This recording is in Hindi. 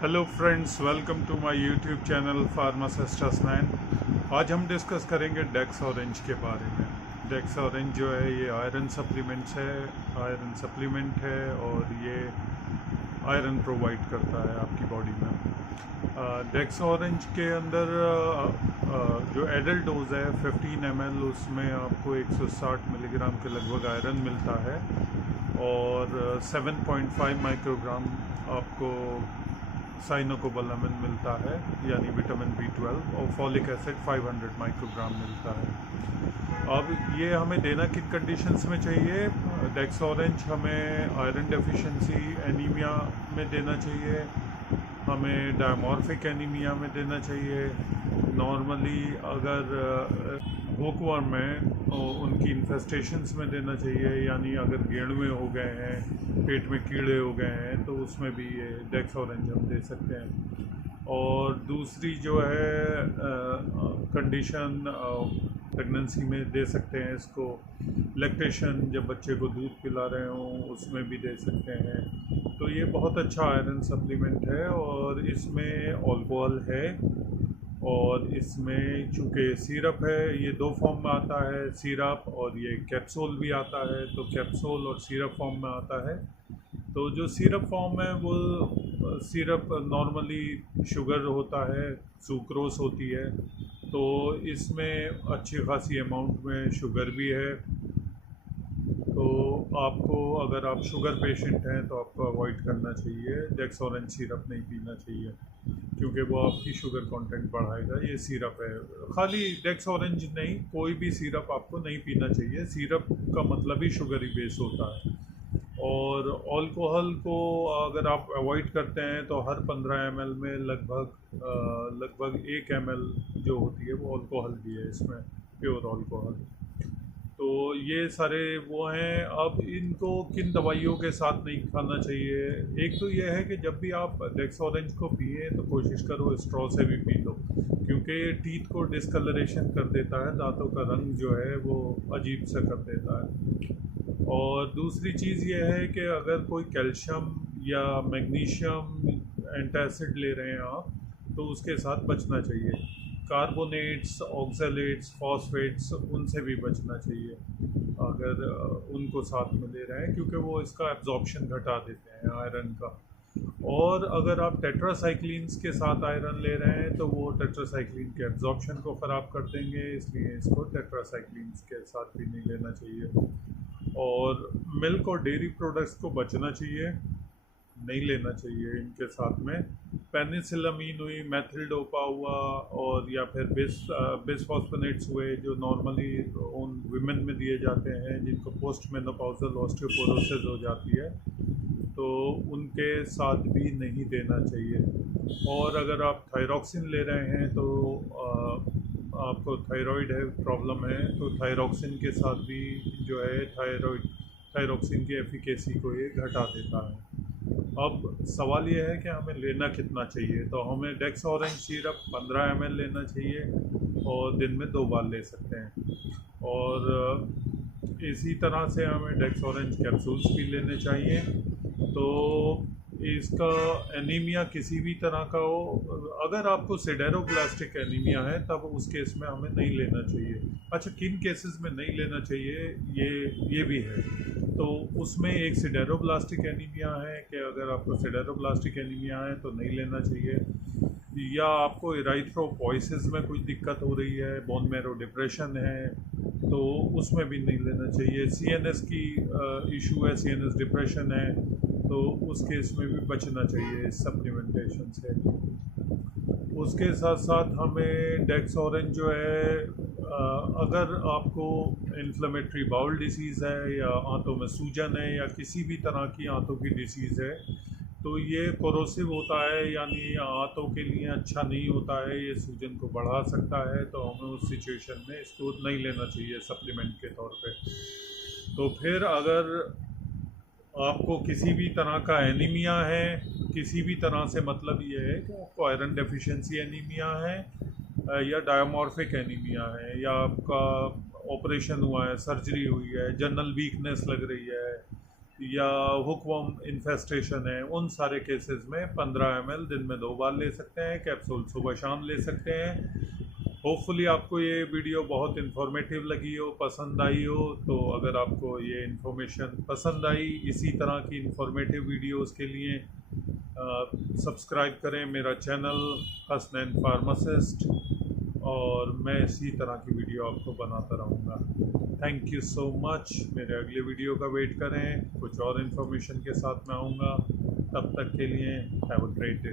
Hello friends, welcome to my YouTube channel pharmacist Hasnain. आज हम डिस्कस करेंगे डेक्स ऑरेंज के बारे में। डेक्स ऑरेंज जो है ये आयरन सप्लीमेंट है और ये आयरन प्रोवाइड करता है आपकी बॉडी में। डेक्स ऑरेंज के अंदर जो एडल्ट डोज है 15 ml, उसमें आपको 160 मिलीग्राम के लगभग आयरन मिलता है और 7.5 माइक्रोग्राम आपको साइनोकोबालामिन मिलता है यानी विटामिन B12 और फॉलिक एसिड 500 माइक्रोग्राम मिलता है। अब ये हमें देना किन कंडीशंस में चाहिए? डेक्स ऑरेंज हमें आयरन डेफिशिएंसी एनीमिया में देना चाहिए, हमें डायमॉर्फिक एनीमिया में देना चाहिए। नॉर्मली अगर हुकवर्म में उनकी इन्फेस्टेशंस में देना चाहिए, यानी अगर गेंडवे हो गए हैं, पेट में कीड़े हो गए हैं, तो उसमें भी ये डेक्स ऑरेंज हम दे सकते हैं। और दूसरी जो है कंडीशन प्रेगनेंसी में दे सकते हैं इसको। लैक्टेशन, जब बच्चे को दूध पिला रहे हों, उसमें भी दे सकते हैं। तो ये बहुत अच्छा आयरन सप्लीमेंट है और इसमें अल्कोहल है और इसमें चूँकि सिरप है, ये दो फॉर्म में आता है, सिरप, और ये कैप्सूल भी आता है। तो कैप्सूल और सिरप फॉर्म में आता है। तो जो सिरप फॉर्म है वो सिरप नॉर्मली शुगर होता है, सुक्रोस होती है, तो इसमें अच्छी खासी अमाउंट में शुगर भी है। तो आपको, अगर आप शुगर पेशेंट हैं तो आपको अवॉइड करना चाहिए, डेक्स ऑरेंज सिरप नहीं पीना चाहिए क्योंकि वो आपकी शुगर कंटेंट बढ़ाएगा। ये सिरप है, खाली डेक्स ऑरेंज नहीं, कोई भी सिरप आपको नहीं पीना चाहिए। सिरप का मतलब ही शुगर ही बेस होता है। और अल्कोहल को अगर आप अवॉइड करते हैं तो हर 15 ml में लगभग 1 ml जो होती है वो अल्कोहल भी है इसमें, प्योर अल्कोहल। तो ये सारे वो हैं। अब इनको किन दवाइयों के साथ नहीं खाना चाहिए? एक तो ये है कि जब भी आप डेक्स ऑरेंज को पिए तो कोशिश करो स्ट्रॉ से भी पी लो, क्योंकि टीथ को डिस्कलरेशन कर देता है, दांतों का रंग जो है वो अजीब सा कर देता है। और दूसरी चीज़ ये है कि अगर कोई कैल्शियम या मैग्नीशियम एंटासिड ले रहे हैं आप, तो उसके साथ बचना चाहिए। कार्बोनेट्स, ऑक्सैलेट्स, फॉस्फेट्स, उनसे भी बचना चाहिए अगर उनको साथ में ले रहे हैं, क्योंकि वो इसका एब्जॉर्प्शन घटा देते हैं आयरन का। और अगर आप टेट्रासाइक्लिन्स के साथ आयरन ले रहे हैं तो वो टेट्रासाइक्लिन के एब्जॉर्प्शन को ख़राब कर देंगे, इसलिए इसको टेट्रासाइक्लिन्स के साथ भी नहीं लेना चाहिए। और मिल्क और डेयरी प्रोडक्ट्स को बचना चाहिए, नहीं लेना चाहिए इनके साथ में। पेनिसिलामीन हुई, मेथिल्डोपा हुआ, और या फिर बिसफॉस्फोनेट्स हुए, जो नॉर्मली उन विमेन में दिए जाते हैं जिनको पोस्ट मेनोपॉजल ऑस्टियोपोरोसिस हो जाती है, तो उनके साथ भी नहीं देना चाहिए। और अगर आप थायरॉक्सिन ले रहे हैं तो आपको थायराइड है, प्रॉब्लम है, तो थायरॉक्सिन के साथ भी जो है थायरॉक्सिन की एफिकेसी को ये घटा देता है। अब सवाल ये है कि हमें लेना कितना चाहिए। तो हमें डेक्स ऑरेंज सिरप 15 ml लेना चाहिए और दिन में 2 बार ले सकते हैं। और इसी तरह से हमें डेक्स ऑरेंज कैप्सूल्स भी लेने चाहिए। तो इसका एनीमिया किसी भी तरह का हो, अगर आपको सिडेरोब्लास्टिक एनीमिया है तब उस केस में हमें नहीं लेना चाहिए। अच्छा, किन केसेस में नहीं लेना चाहिए ये भी है। तो उसमें एक सिडेरोब्लास्टिक एनीमिया है कि अगर आपको सिडेरोब्लास्टिक एनीमिया है तो नहीं लेना चाहिए, या आपको इराइथ्रोपोइसिस में कुछ दिक्कत हो रही है, बोन मैरो डिप्रेशन है, तो उसमें भी नहीं लेना चाहिए। सीएनएस की इशू है, सीएनएस डिप्रेशन है, तो उस केस में भी बचना चाहिए इस सप्लीमेंटेशन से। उसके साथ साथ हमें डेक्स ऑरेंज जो है, अगर आपको इन्फ्लेमेटरी बाउल डिसीज़ है या आंतों में सूजन है या किसी भी तरह की आंतों की डिसीज़ है, तो ये कोरोसिव होता है, यानी आंतों के लिए अच्छा नहीं होता है, ये सूजन को बढ़ा सकता है, तो हमें उस सिचुएशन में इसको नहीं लेना चाहिए सप्लीमेंट के तौर पे। तो फिर अगर आपको किसी भी तरह का एनीमिया है, किसी भी तरह से, मतलब ये है कि आपको आयरन डेफिशिएंसी एनीमिया है या डायमॉर्फिक एनीमिया है, या आपका ऑपरेशन हुआ है, सर्जरी हुई है, जनरल वीकनेस लग रही है, या हुकवर्म इन्फेस्टेशन है, उन सारे केसेस में 15 ml दिन में 2 बार ले सकते हैं। कैप्सूल सुबह शाम ले सकते हैं। होपफुली आपको ये वीडियो बहुत इन्फॉर्मेटिव लगी हो, पसंद आई हो। तो अगर आपको ये इन्फॉर्मेशन पसंद आई, इसी तरह की इन्फॉर्मेटिव वीडियोस के लिए सब्सक्राइब करें मेरा चैनल हसनैन फार्मासिस्ट, और मैं इसी तरह की वीडियो आपको बनाता रहूँगा। Thank you so much. मेरे अगले वीडियो का वेट करें, कुछ और इन्फॉर्मेशन के साथ मैं आऊँगा। तब तक के लिए हैव अ ग्रेट डे।